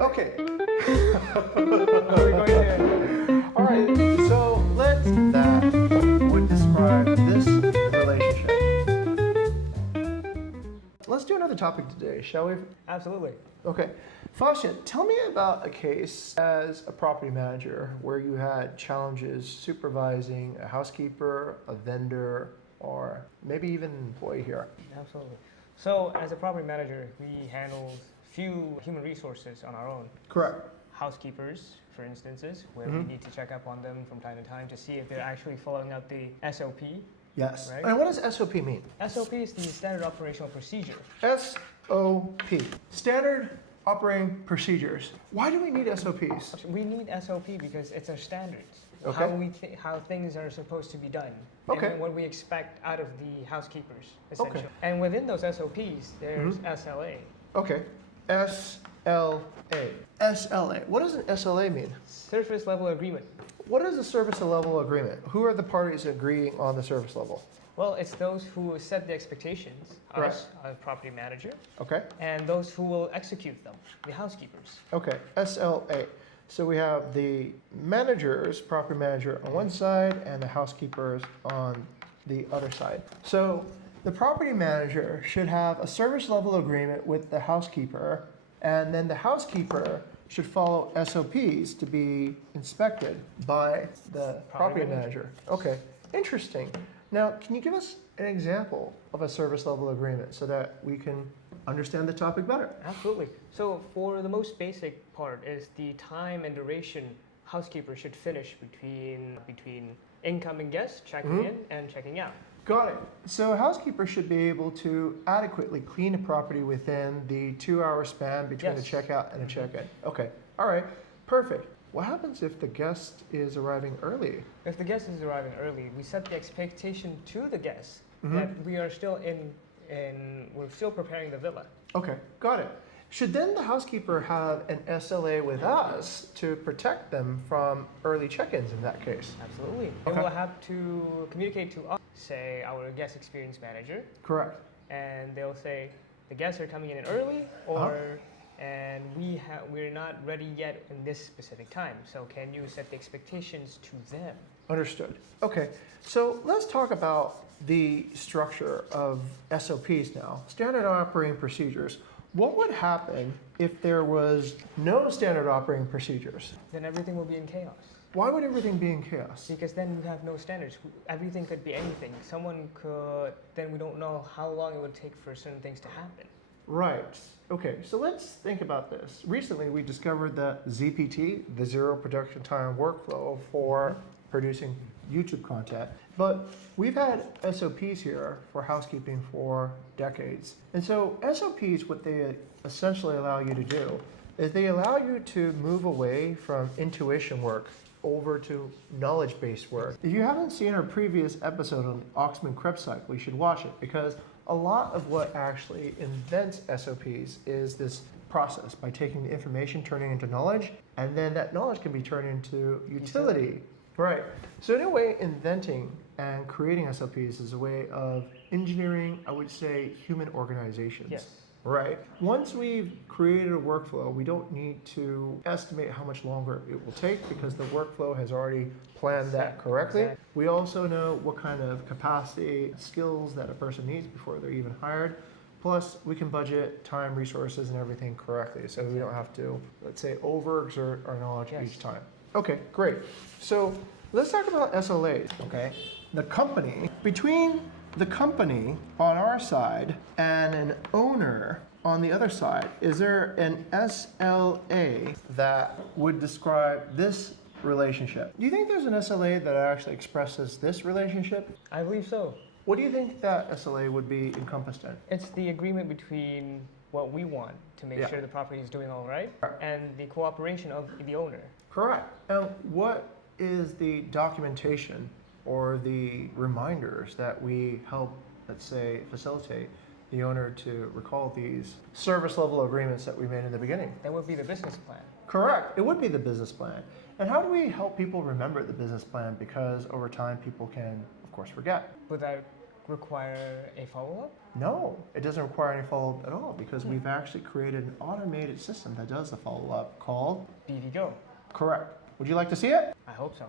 Okay. Are we going to? All right. So that would describe this relationship. Let's do another topic today, shall we? Absolutely. Okay. Fasha, tell me about a case as a property manager where you had challenges supervising a housekeeper, a vendor, or maybe even an employee here. Absolutely. So as a property manager, we handle few human resources on our own. Correct. Housekeepers, for instances, where we need to check up on them from time to time to see if they're actually following up the SOP. Yes. Right? And what does SOP mean? SOP is the standard operational procedure. SOP. Standard operating procedures. Why do we need SOPs? We need SOP because it's our standards. Okay. How things are supposed to be done. Okay. And what we expect out of the housekeepers, essentially. Okay. And within those SOPs, there's SLA. Okay. SLA. SLA. What does an SLA mean? Surface level agreement. What is a service level agreement? Who are the parties agreeing on the service level? Well, it's those who set the expectations, Right. us, a property manager, Okay. and those who will execute them, the housekeepers. Okay. SLA. So we have the managers, property manager on one side, and the housekeepers on the other side. So the property manager should have a service level agreement with the housekeeper, and then the housekeeper should follow SOPs to be inspected by the property manager. Okay, interesting. Now, can you give us an example of a service level agreement so that we can understand the topic better? Absolutely. So for the most basic part is the time and duration housekeeper should finish between incoming guests checking in and checking out. Got it. So a housekeeper should be able to adequately clean a property within the 2-hour span between a Yes. checkout and a check-in. Okay, all right, perfect. What happens if the guest is arriving early? If the guest is arriving early, we set the expectation to the guest that we are still we're still preparing the villa. Okay, got it. Should then the housekeeper have an SLA with us to protect them from early check-ins in that case? Absolutely. Okay. They will have to communicate to us, say our guest experience manager, Correct. and they'll say the guests are coming in early and we're not ready yet in this specific time. So can you set the expectations to them? Understood. Okay, so let's talk about the structure of SOPs now, standard operating procedures. What would happen if there was no standard operating procedures? Then everything will be in chaos. Why would everything be in chaos? Because then you have no standards. Everything could be anything. Then we don't know how long it would take for certain things to happen. Right. Okay, so let's think about this. Recently, we discovered the ZPT, the Zero Production Time Workflow for producing YouTube content. But we've had SOPs here for housekeeping for decades. And so SOPs, what they essentially allow you to do is they allow you to move away from intuition work over to knowledge-based work. If you haven't seen our previous episode on the Oxman Krebs cycle, you should watch it because a lot of what actually invents SOPs is this process by taking the information, turning it into knowledge, and then that knowledge can be turned into utility. Right. So in a way, inventing and creating SOPs is a way of engineering, I would say, human organizations. Yes. Right. Once we've created a workflow, we don't need to estimate how much longer it will take because the workflow has already planned that correctly. Exactly. We also know what kind of capacity, skills that a person needs before they're even hired. Plus, we can budget time, resources, and everything correctly, so we don't have to, let's say, overexert our knowledge each time. Okay, great. So let's talk about SLAs, okay? The company, between the company on our side and an owner on the other side, is there an SLA that would describe this relationship? Do you think there's an SLA that actually expresses this relationship? I believe so. What do you think that SLA would be encompassed in? It's the agreement between what we want to make sure the property is doing all right and the cooperation of the owner. Correct. And what is the documentation or the reminders that we help, let's say, facilitate the owner to recall these service level agreements that we made in the beginning? That would be the business plan. Correct. It would be the business plan. And how do we help people remember the business plan? Because over time, people can, of course, forget. Would that require a follow-up? No, it doesn't require any follow-up at all because we've actually created an automated system that does the follow-up called BV Go. Correct. Would you like to see it? I hope so.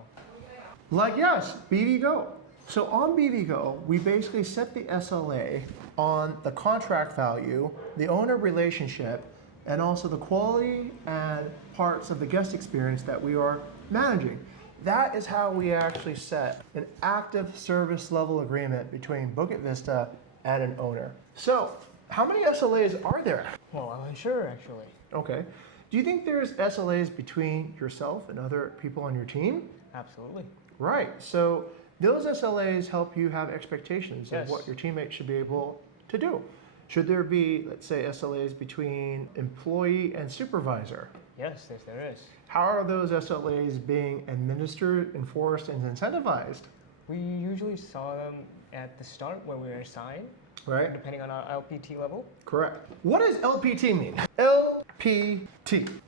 Like yes, BV Go. So on BV Go, we basically set the SLA on the contract value, the owner relationship, and also the quality and parts of the guest experience that we are managing. That is how we actually set an active service level agreement between Bukit Vista and an owner. So, how many SLAs are there? Well, I'm unsure actually. Okay. Do you think there's SLAs between yourself and other people on your team? Absolutely. Right. So those SLAs help you have expectations Yes. of what your teammates should be able to do. Should there be, let's say, SLAs between employee and supervisor? Yes, there is. How are those SLAs being administered, enforced, and incentivized? We usually saw them at the start where we were assigned, Right? depending on our LPT level. Correct. What does LPT mean? LPT.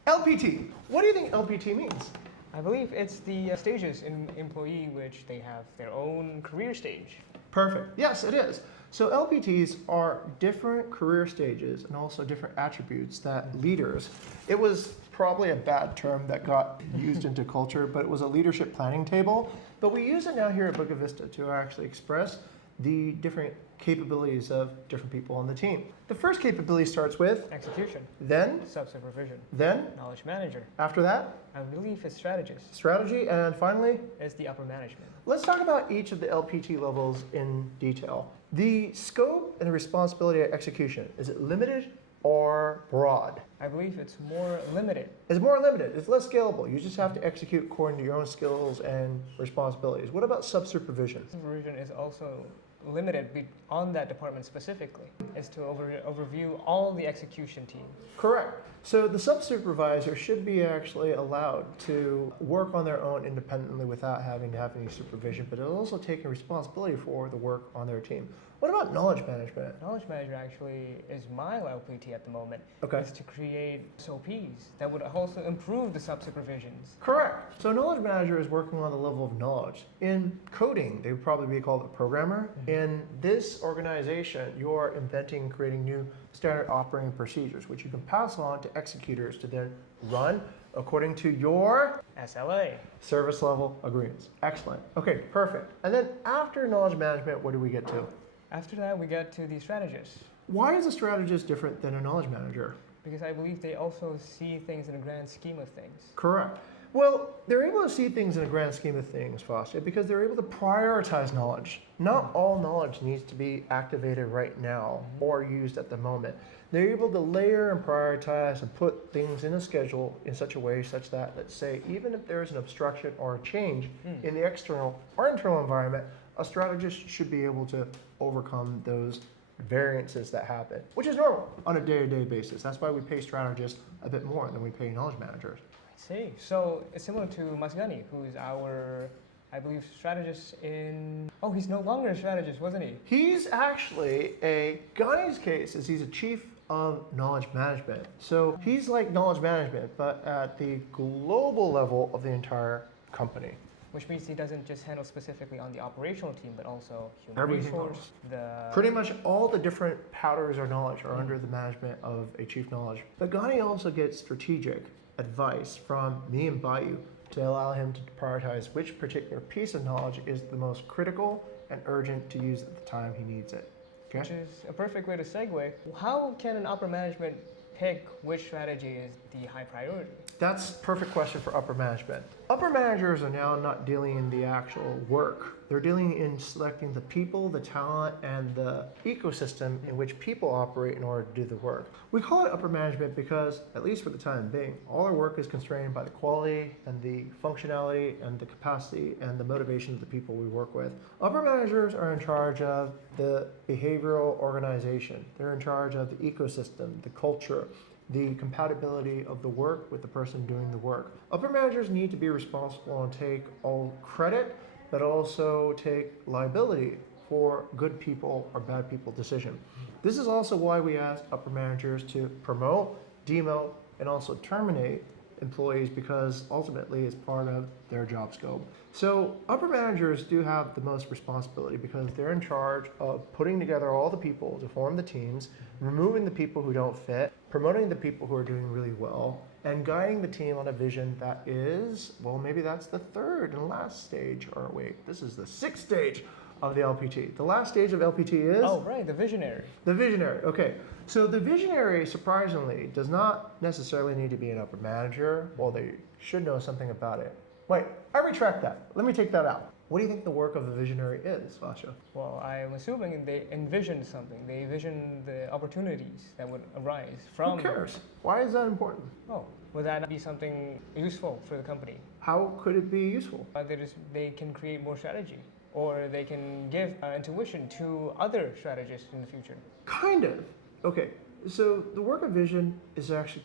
LPT. What do you think LPT means? I believe it's the stages in employee which they have their own career stage. Perfect. Yes, it is. So LPTs are different career stages and also different attributes that leaders, it was probably a bad term that got used into culture, but it was a leadership planning table. But we use it now here at Bukit Vista to actually express the different capabilities of different people on the team. The first capability starts with, Execution, then, self-supervision, then, knowledge manager. after that, I believe it's strategist. strategy, and finally, It's the upper management. let's talk about each of the LPT levels in detail. The scope and the responsibility of execution, is it limited or broad? I believe it's more limited. It's more limited, it's less scalable. You just have to execute according to your own skills and responsibilities. What about sub-supervision? Supervision is also limited on that department specifically. Is to overview all the execution team. Correct. So the sub-supervisor should be actually allowed to work on their own independently without having to have any supervision, but it'll also taking responsibility for the work on their team. What about knowledge management? Knowledge manager actually is my LPT at the moment. Okay. Is to create SOPs that would also improve the sub-supervisions. Correct. So knowledge manager is working on the level of knowledge. In coding, they would probably be called a programmer. In this organization, you are inventing and creating new standard operating procedures, which you can pass on to executors to then run according to your SLA. service level agreements. Excellent. Okay, perfect. And then after knowledge management, what do we get to? After that, we get to the strategist. Why is a strategist different than a knowledge manager? Because I believe they also see things in a grand scheme of things. Correct. Well, they're able to see things in a grand scheme of things, Foster, because they're able to prioritize knowledge. Not all knowledge needs to be activated right now or used at the moment. They're able to layer and prioritize and put things in a schedule in such a way such that, let's say, even if there's an obstruction or a change in the external or internal environment, a strategist should be able to overcome those variances that happen, which is normal on a day-to-day basis. That's why we pay strategists a bit more than we pay knowledge managers. I see. So it's similar to Masgani, who is our, I believe, strategist in. Oh, he's no longer a strategist, wasn't he? He's actually Gani's case is he's a chief of knowledge management. So he's like knowledge management, but at the global level of the entire company. Which means he doesn't just handle specifically on the operational team, but also human Everything resource, else. the Pretty much all the different powders of knowledge are under the management of a chief knowledge. But Gani also gets strategic advice from me and Bayou to allow him to prioritize which particular piece of knowledge is the most critical and urgent to use at the time he needs it. which Okay? is a perfect way to segue. How can an upper management pick which strategy is the high priority? That's a perfect question for upper management. Upper managers are now not dealing in the actual work. They're dealing in selecting the people, the talent, and the ecosystem in which people operate in order to do the work. We call it upper management because, at least for the time being, all our work is constrained by the quality and the functionality and the capacity and the motivation of the people we work with. Upper managers are in charge of the behavioral organization. They're in charge of the ecosystem, the culture, the compatibility of the work with the person doing the work. Upper managers need to be responsible and take all credit, but also take liability for good people or bad people decision. This is also why we ask upper managers to promote, demote, and also terminate employees because ultimately it's part of their job scope. So upper managers do have the most responsibility because they're in charge of putting together all the people to form the teams, removing the people who don't fit, promoting the people who are doing really well, and guiding the team on a vision that is, well, maybe that's the third and last stage, or wait, this is the sixth stage of the LPT. The last stage of LPT is? Oh, right, the visionary. The visionary, okay. So the visionary, surprisingly, does not necessarily need to be an upper manager. Well, they should know something about it. Wait, I retract that. Let me take that out. What do you think the work of a visionary is, Vasha? Well, I'm assuming they envisioned something. They envisioned the opportunities that would arise from. Who cares? Why is that important? Oh, would that be something useful for the company? How could it be useful? They can create more strategy, or they can give intuition to other strategists in the future. Kind of. Okay, so the work of vision is actually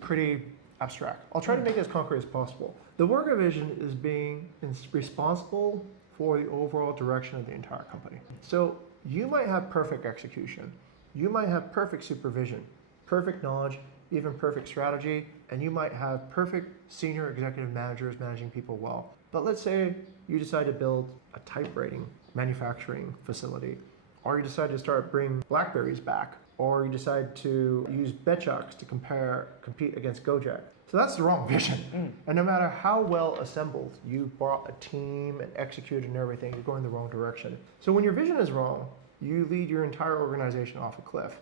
pretty abstract. I'll try to make it as concrete as possible. The work of vision is being responsible for the overall direction of the entire company. So you might have perfect execution, you might have perfect supervision, perfect knowledge, even perfect strategy, and you might have perfect senior executive managers managing people well. But let's say you decide to build a typewriting manufacturing facility, or you decide to start bringing Blackberries back, or you decide to use Betchucks to compete against Gojek. So that's the wrong vision. And no matter how well assembled you brought a team and executed and everything, you're going the wrong direction. So when your vision is wrong, you lead your entire organization off a cliff.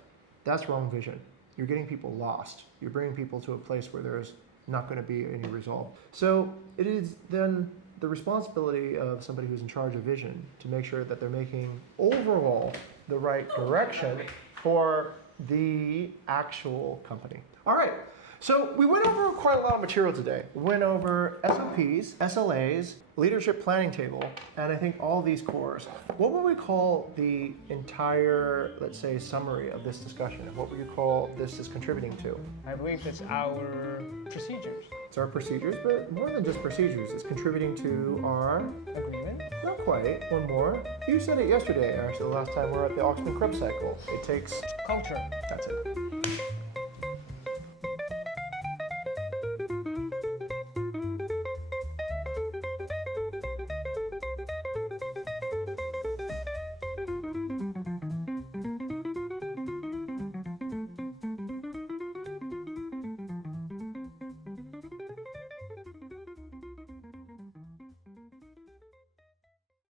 That's wrong vision. You're getting people lost. You're bringing people to a place where there's not going to be any result. So it is then the responsibility of somebody who's in charge of vision to make sure that they're making overall the right direction for the actual company. All right, so we went over quite a lot of material today. We went over SOPs, SLAs, leadership planning table, and I think all these cores. What would we call the entire, let's say, summary of this discussion? What would you call this is contributing to? I believe it's our procedures. It's our procedures, but more than just procedures. It's contributing to our... Agreement? Not quite. One more. You said it yesterday, actually, the last time we were at the Oxman Krebs cycle. It takes... Culture. That's it.